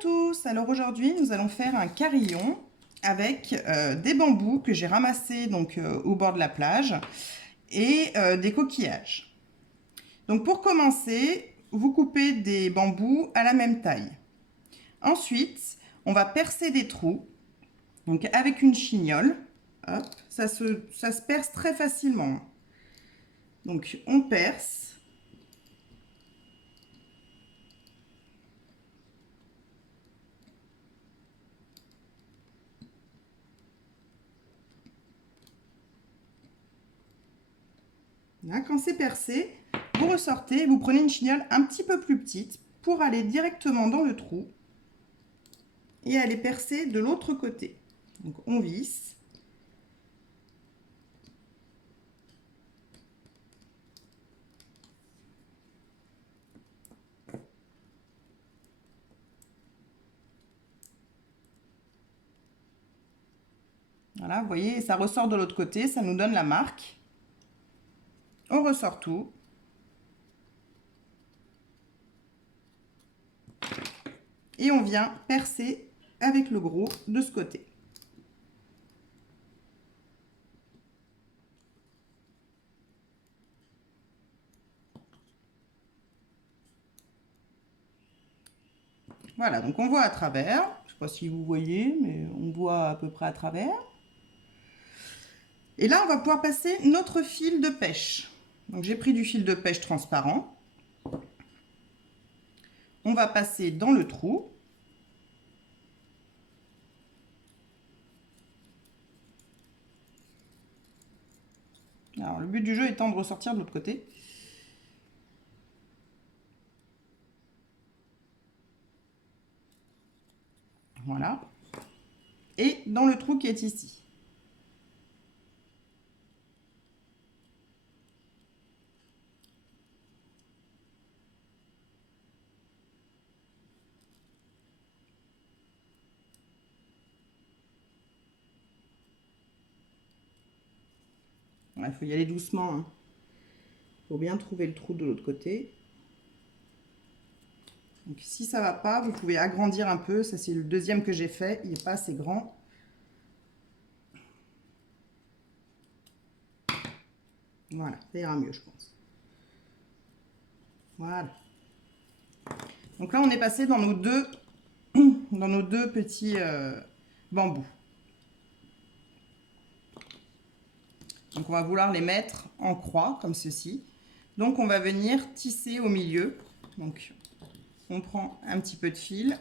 tous, alors aujourd'hui nous allons faire un carillon avec des bambous que j'ai ramassés donc, au bord de la plage et des coquillages. Donc pour commencer, vous coupez des bambous à la même taille. Ensuite, on va percer des trous donc avec une chignole. Hop, ça se perce très facilement. Donc on perce. Là, quand c'est percé, vous ressortez, vous prenez une chignole un petit peu plus petite pour aller directement dans le trou et aller percer de l'autre côté. Donc on visse. Voilà, vous voyez, ça ressort de l'autre côté, ça nous donne la marque. On ressort tout. Et on vient percer avec le gros de ce côté. Voilà, donc on voit à travers. Je ne sais pas si vous voyez, mais on voit à peu près à travers. Et là, on va pouvoir passer notre fil de pêche. Donc j'ai pris du fil de pêche transparent. On va passer dans le trou. Alors le but du jeu étant de ressortir de l'autre côté. Voilà. Et dans le trou qui est ici. Il faut y aller doucement. Hein. Faut bien trouver le trou de l'autre côté. Donc si ça va pas, vous pouvez agrandir un peu. Ça c'est le deuxième que j'ai fait. Il n'est pas assez grand. Voilà, ça ira mieux je pense. Voilà. Donc là on est passé dans nos deux petits bambous. Donc on va vouloir les mettre en croix comme ceci. Donc on va venir tisser au milieu. Donc on prend un petit peu de fil.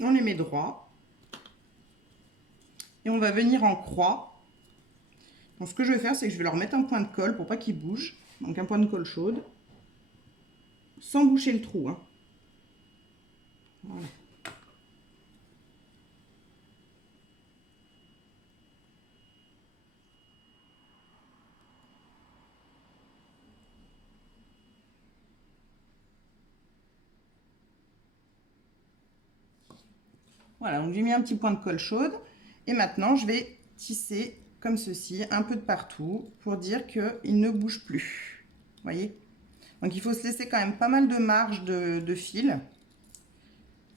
On les met droit. Et on va venir en croix. Donc ce que je vais faire, c'est que je vais leur mettre un point de colle pour pas qu'ils bougent. Donc un point de colle chaude. Sans boucher le trou. Hein. Voilà. Voilà, donc j'ai mis un petit point de colle chaude. Et maintenant, je vais tisser comme ceci, un peu de partout, pour dire qu'il ne bouge plus. Vous voyez? Donc il faut se laisser quand même pas mal de marge de fil.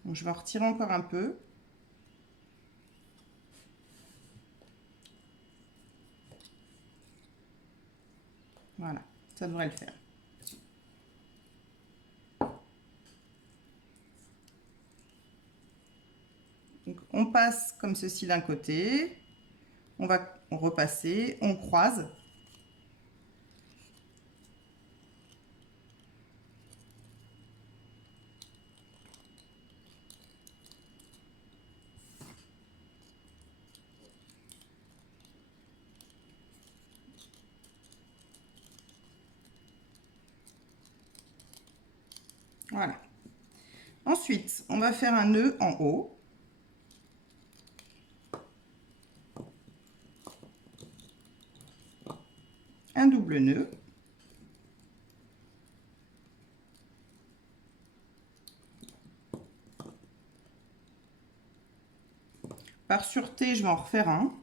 Donc je vais en retirer encore un peu. Voilà, ça devrait le faire. Donc on passe comme ceci d'un côté, on va repasser, on croise. Voilà. Ensuite, on va faire un nœud en haut. Un double nœud. Par sûreté, je vais en refaire un.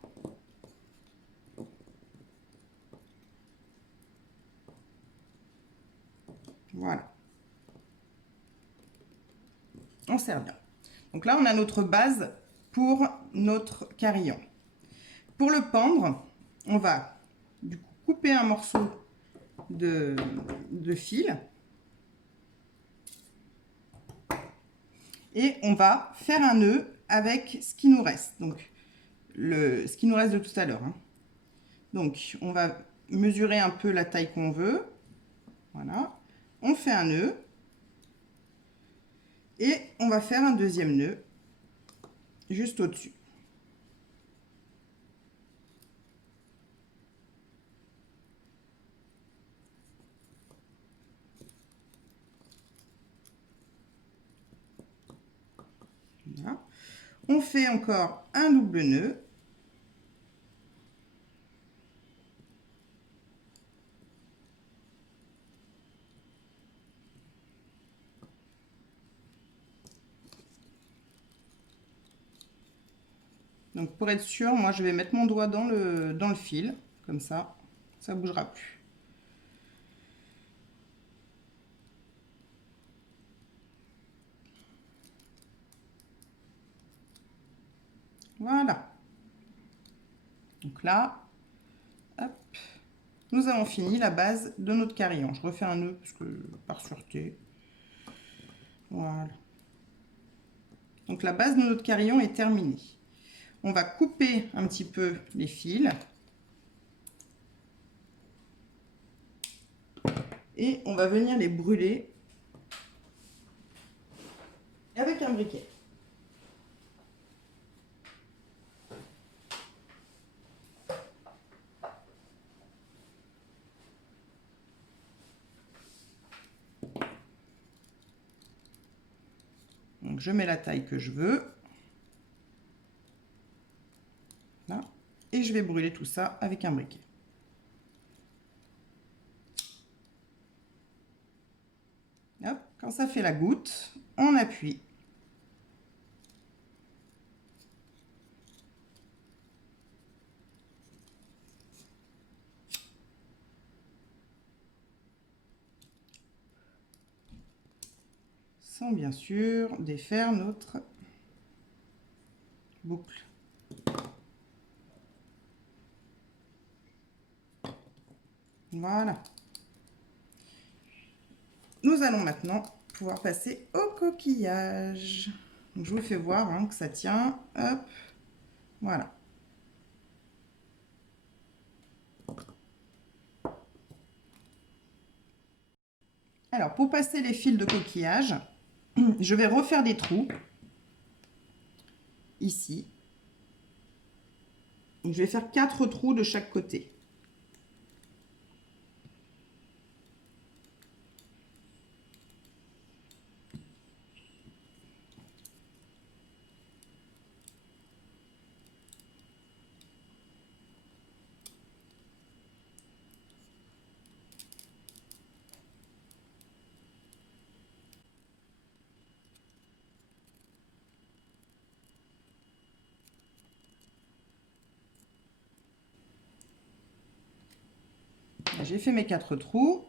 on serre bien. Donc là, on a notre base pour notre carillon. Pour le pendre, on va du coup couper un morceau de fil et on va faire un nœud avec ce qui nous reste. Donc, ce qui nous reste de tout à l'heure. Hein. Donc, on va mesurer un peu la taille qu'on veut. Voilà. On fait un nœud. Et on va faire un deuxième nœud juste au-dessus. Voilà. On fait encore un double nœud. Donc pour être sûr, moi je vais mettre mon doigt dans le fil, comme ça ne bougera plus. Voilà. Donc là, hop, nous avons fini la base de notre carillon. Je refais un nœud parce que par sûreté. Voilà. Donc la base de notre carillon est terminée. On va couper un petit peu les fils. Et on va venir les brûler avec un briquet. Donc je mets la taille que je veux. Là. Et je vais brûler tout ça avec un briquet. Hop, quand ça fait la goutte, on appuie. Sans bien sûr défaire notre boucle. Voilà. Nous allons maintenant pouvoir passer au coquillage. Donc, je vous fais voir hein, que ça tient. Hop, voilà. Alors, pour passer les fils de coquillage, je vais refaire des trous ici. Donc, je vais faire 4 trous de chaque côté. J'ai fait mes 4 trous.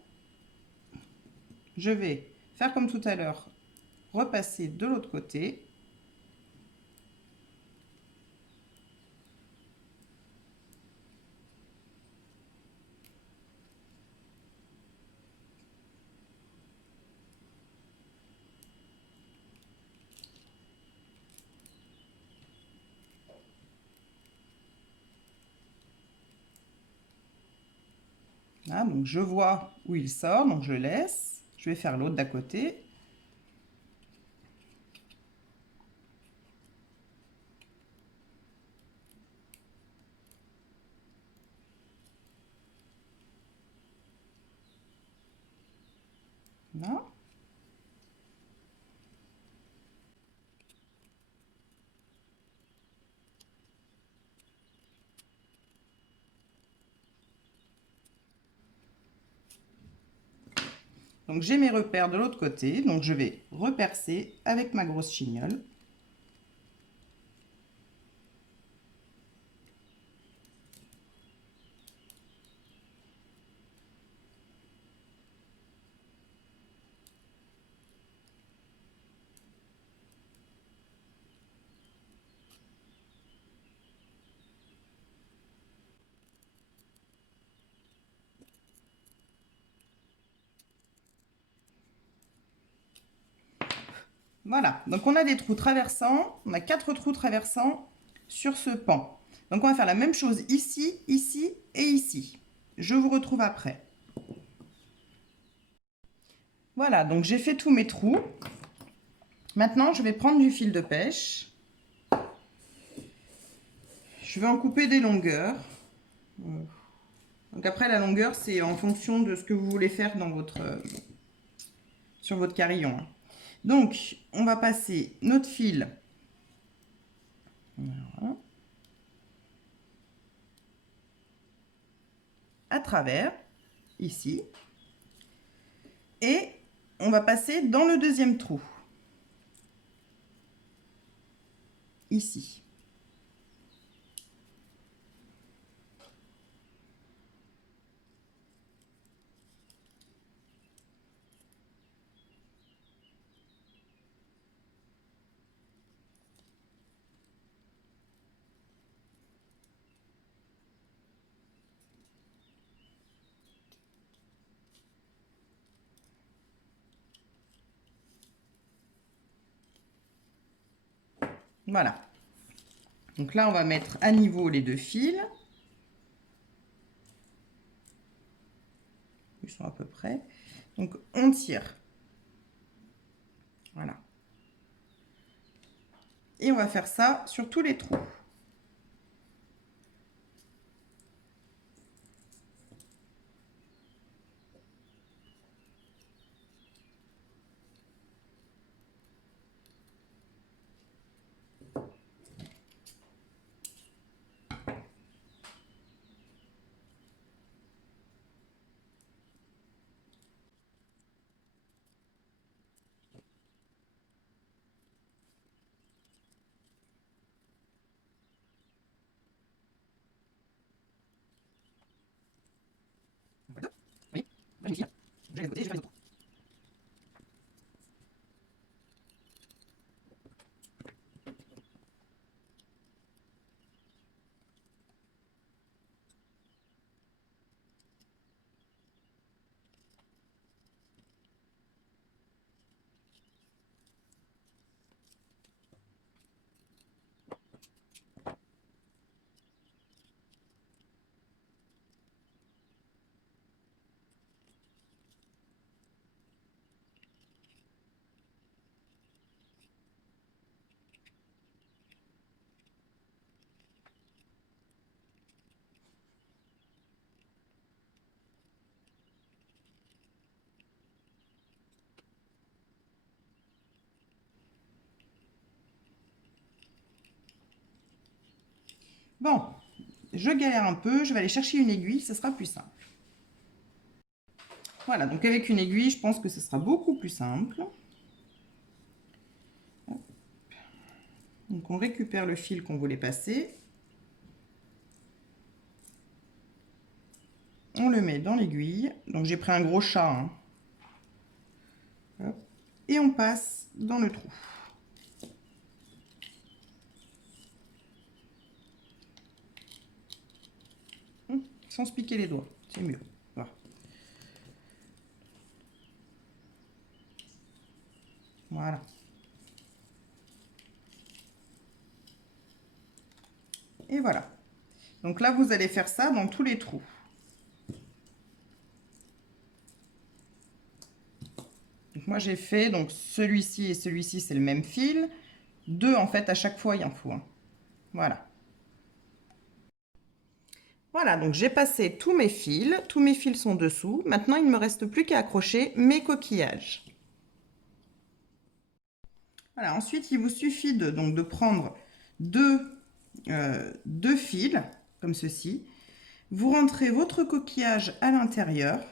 Je vais faire comme tout à l'heure, repasser de l'autre côté. Là, donc je vois où il sort, donc je laisse. Je vais faire l'autre d'à côté. Là. Donc j'ai mes repères de l'autre côté, donc je vais repercer avec ma grosse chignole. Voilà, donc on a des trous traversants, on a 4 trous traversants sur ce pan. Donc on va faire la même chose ici, ici et ici. Je vous retrouve après. Voilà, donc j'ai fait tous mes trous. Maintenant, je vais prendre du fil de pêche. Je vais en couper des longueurs. Donc après, la longueur, c'est en fonction de ce que vous voulez faire dans sur votre carillon. Donc, on va passer notre fil. Voilà, à travers, ici. Et on va passer dans le deuxième trou. Ici. Voilà. Donc là, on va mettre à niveau les deux fils. Ils sont à peu près. Donc, on tire. Voilà. Et on va faire ça sur tous les trous. Oui, moi j'ai j'ai les côtés, j'ai les autres. Bon, je galère un peu, je vais aller chercher une aiguille, ça sera plus simple. Voilà, donc avec une aiguille, je pense que ce sera beaucoup plus simple. Donc on récupère le fil qu'on voulait passer. On le met dans l'aiguille. Donc j'ai pris un gros chat. Hein. Hop. Et on passe dans le trou. Sans se piquer les doigts, c'est mieux. Voilà. Voilà. Et voilà. Donc là, vous allez faire ça dans tous les trous. Donc moi, j'ai fait donc celui-ci et celui-ci, c'est le même fil. Deux, en fait, à chaque fois, il en faut un. Voilà. Voilà, donc j'ai passé tous mes fils. Tous mes fils sont dessous. Maintenant, il ne me reste plus qu'à accrocher mes coquillages. Voilà, ensuite, il vous suffit donc de prendre deux fils, comme ceci. Vous rentrez votre coquillage à l'intérieur.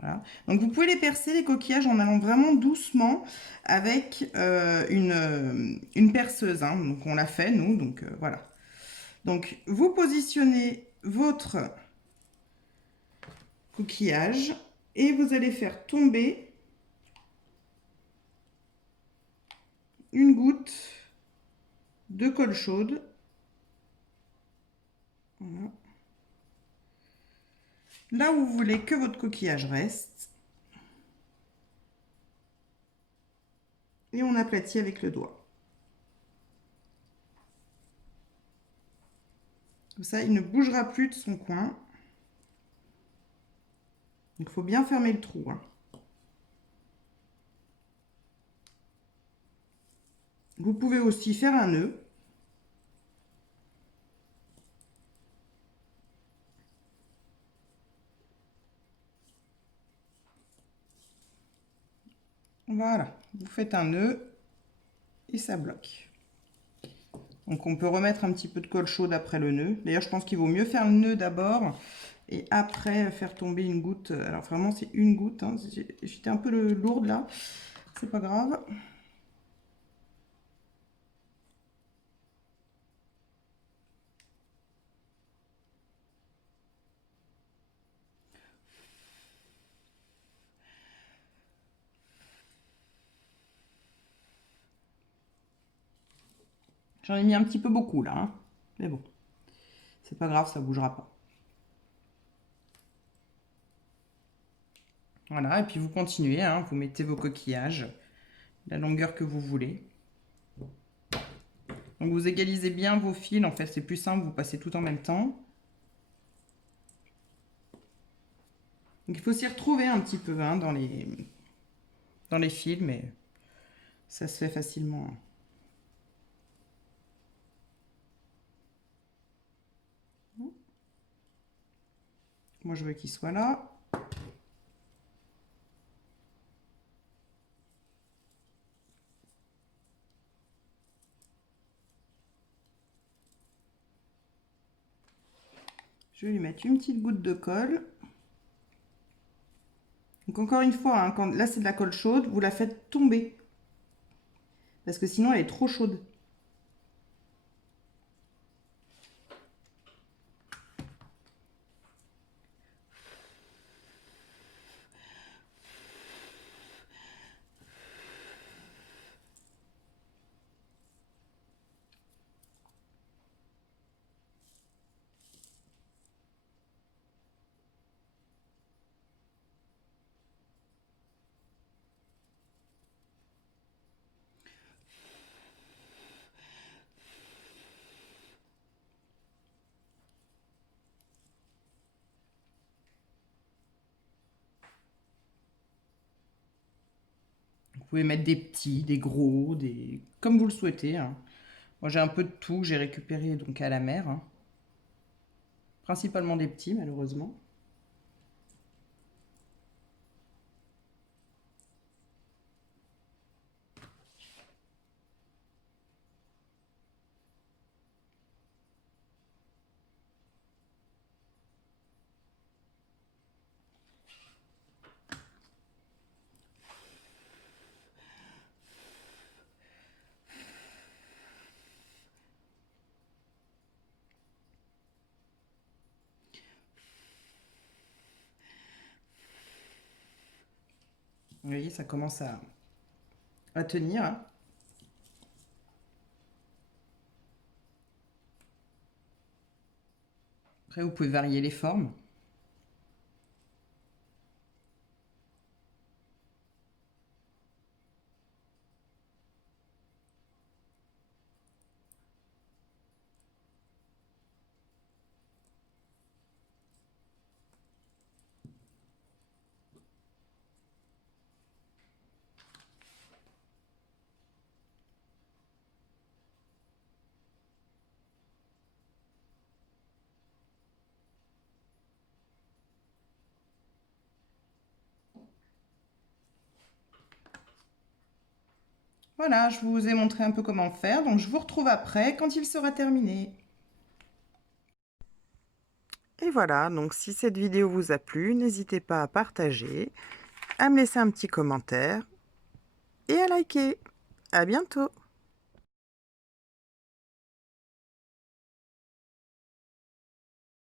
Voilà. Donc vous pouvez les percer, les coquillages, en allant vraiment doucement avec une perceuse. Hein. Donc on l'a fait, nous, donc voilà. Donc vous positionnez votre coquillage et vous allez faire tomber une goutte de colle chaude. Voilà. Là où vous voulez que votre coquillage reste. et on aplatit avec le doigt. Comme ça, il ne bougera plus de son coin. Il faut bien fermer le trou, hein. Vous pouvez aussi faire un nœud. Voilà, vous faites un nœud et ça bloque. Donc on peut remettre un petit peu de colle chaude après le nœud. D'ailleurs, je pense qu'il vaut mieux faire le nœud d'abord et après faire tomber une goutte. Alors vraiment, c'est une goutte, hein. J'étais un peu lourde là, c'est pas grave. J'en ai mis un petit peu beaucoup là, hein. Mais bon, c'est pas grave, ça bougera pas. Voilà, et puis vous continuez, hein, vous mettez vos coquillages, la longueur que vous voulez. Donc vous égalisez bien vos fils, en fait c'est plus simple, vous passez tout en même temps. Donc il faut s'y retrouver un petit peu, hein, dans les fils, mais ça se fait facilement. Moi je veux qu'il soit là. Je vais lui mettre une petite goutte de colle. Donc encore une fois, hein, là c'est de la colle chaude, vous la faites tomber. Parce que sinon elle est trop chaude. Vous pouvez mettre des petits, des gros, comme vous le souhaitez, hein. Moi j'ai un peu de tout que j'ai récupéré donc à la mer, hein. Principalement des petits malheureusement. Vous voyez, ça commence à tenir, hein. Après, vous pouvez varier les formes. Voilà, je vous ai montré un peu comment faire, donc je vous retrouve après quand il sera terminé. Et voilà, donc si cette vidéo vous a plu, n'hésitez pas à partager, à me laisser un petit commentaire et à liker. À bientôt!